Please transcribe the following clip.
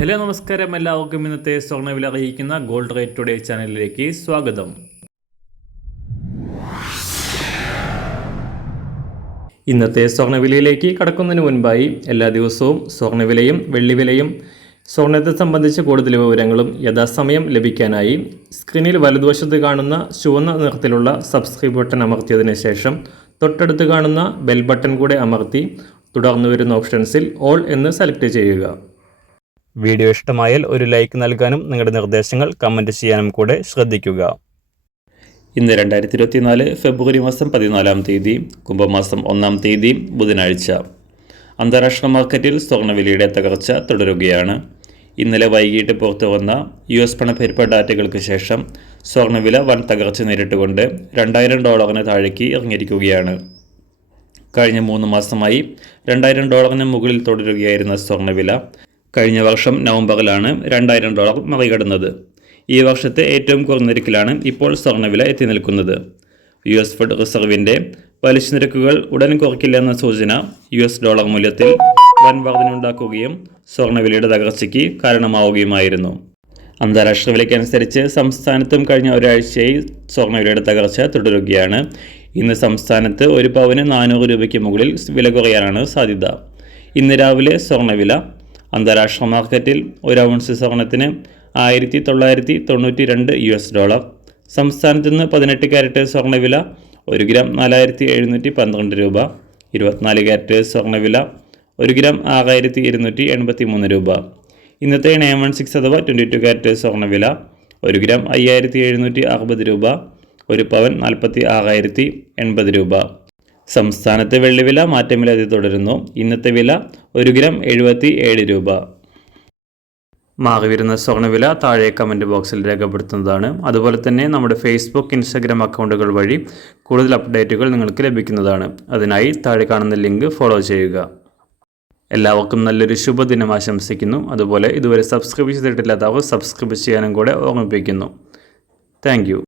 Hello നമസ്കാരം, എല്ലാവർക്കും ഇന്നത്തെ സ്വർണ്ണവില അറിയിക്കുന്ന ഗോൾഡ് റേറ്റ് ടുഡേ ചാനലിലേക്ക് സ്വാഗതം. ഇന്നത്തെ സ്വർണ്ണവിലയിലേക്ക് കടക്കുന്നതിന് മുൻപായി എല്ലാ ദിവസവും സ്വർണ്ണവിലയും വെള്ളിവിലയും സ്വർണ്ണത്തെ സംബന്ധിച്ച കൂടുതൽ വിവരങ്ങളും യഥാസമയം ലഭിക്കാനായി സ്ക്രീനിൽ വലതുവശത്ത് കാണുന്ന ചുവന്ന നിറത്തിലുള്ള സബ്സ്ക്രൈബ് ബട്ടൺ അമർത്തിയതിനു ശേഷം തൊട്ടടുത്ത് കാണുന്ന ബെൽ ബട്ടൺ കൂടെ അമർത്തി തുടർന്ന് വരുന്ന ഓപ്ഷൻസിൽ ഓൾ എന്ന് സെലക്ട് ചെയ്യുക. വീഡിയോ ഇഷ്ടമായാൽ ഒരു ലൈക്ക് നൽകാനും നിങ്ങളുടെ നിർദ്ദേശങ്ങൾ കമൻറ്റ് ചെയ്യാനും കൂടെ ശ്രദ്ധിക്കുക. ഇന്ന് 2024 ഫെബ്രുവരി മാസം 14-ാം തീയതി, കുംഭമാസം 1-ാം തീയതി, ബുധനാഴ്ച. അന്താരാഷ്ട്ര മാർക്കറ്റിൽ സ്വർണ്ണവിലയുടെ തകർച്ച തുടരുകയാണ്. ഇന്നലെ വൈകിട്ട് പുറത്തു വന്ന US പണപ്പെരുപ്പ ഡാറ്റകൾക്ക് ശേഷം സ്വർണ്ണവില വൻ തകർച്ച നേരിട്ടുകൊണ്ട് $2000 താഴേക്ക് ഇറങ്ങിയിരിക്കുകയാണ്. കഴിഞ്ഞ 3 മാസമായി $2000 മുകളിൽ തുടരുകയായിരുന്ന സ്വർണ്ണവില കഴിഞ്ഞ വർഷം നവംബറിലാണ് $2000 മറികടന്നത്. ഈ വർഷത്തെ ഏറ്റവും കുറഞ്ഞ നിരക്കിലാണ് ഇപ്പോൾ സ്വർണ്ണവില എത്തി നിൽക്കുന്നത്. US ഫെഡ് റിസർവിൻ്റെ പലിശ നിരക്കുകൾ ഉടൻ കുറയ്ക്കില്ലെന്ന സൂചന $ഡോളർ മൂല്യത്തിൽ വൻ വർധനയുണ്ടാക്കുകയും സ്വർണ്ണവിലയുടെ തകർച്ചയ്ക്ക് കാരണമാവുകയുമായിരുന്നു. അന്താരാഷ്ട്ര വിലയ്ക്കനുസരിച്ച് സംസ്ഥാനത്തും കഴിഞ്ഞ ഒരാഴ്ചയായി സ്വർണ്ണവിലയുടെ തകർച്ച തുടരുകയാണ്. ഇന്ന് സംസ്ഥാനത്ത് ഒരു പവന് 400 രൂപയ്ക്ക് മുകളിൽ വില കുറയാനാണ് സാധ്യത. ഇന്ന് രാവിലെ സ്വർണ്ണവില അന്താരാഷ്ട്ര മാർക്കറ്റിൽ ഒരു ഔൺസ് സ്വർണത്തിന് $1992. സംസ്ഥാനത്ത് നിന്ന് 18 ക്യാരറ്റ് സ്വർണ്ണവില 1 ഗ്രാം 4712 രൂപ. 24 ക്യാരറ്റ് സ്വർണ്ണവില 1 ഗ്രാം 6283 രൂപ. ഇന്നത്തെ 916 അഥവാ 22 ക്യാരറ്റ് സ്വർണ്ണവില 1 ഗ്രാം 5760 രൂപ. ഒരു പവൻ 46,080 രൂപ. സംസ്ഥാനത്ത് വെള്ളിവില മാറ്റമില്ലാതെ തുടരുന്നു. ഇന്നത്തെ വില 1 ഗ്രാം 77 രൂപ. മാറിവരുന്ന സ്വർണ്ണവില താഴെ കമൻറ്റ് ബോക്സിൽ രേഖപ്പെടുത്തുന്നതാണ്. അതുപോലെ തന്നെ നമ്മുടെ ഫേസ്ബുക്ക്, ഇൻസ്റ്റാഗ്രാം അക്കൗണ്ടുകൾ വഴി കൂടുതൽ അപ്ഡേറ്റുകൾ നിങ്ങൾക്ക് ലഭിക്കുന്നതാണ്. അതിനായി താഴെ കാണുന്ന ലിങ്ക് ഫോളോ ചെയ്യുക. എല്ലാവർക്കും നല്ലൊരു ശുഭദിനം ആശംസിക്കുന്നു. അതുപോലെ ഇതുവരെ സബ്സ്ക്രൈബ് ചെയ്തിട്ടില്ലാത്തവർ സബ്സ്ക്രൈബ് ചെയ്യാനും കൂടെ ഓർമ്മിപ്പിക്കുന്നു. Thank you.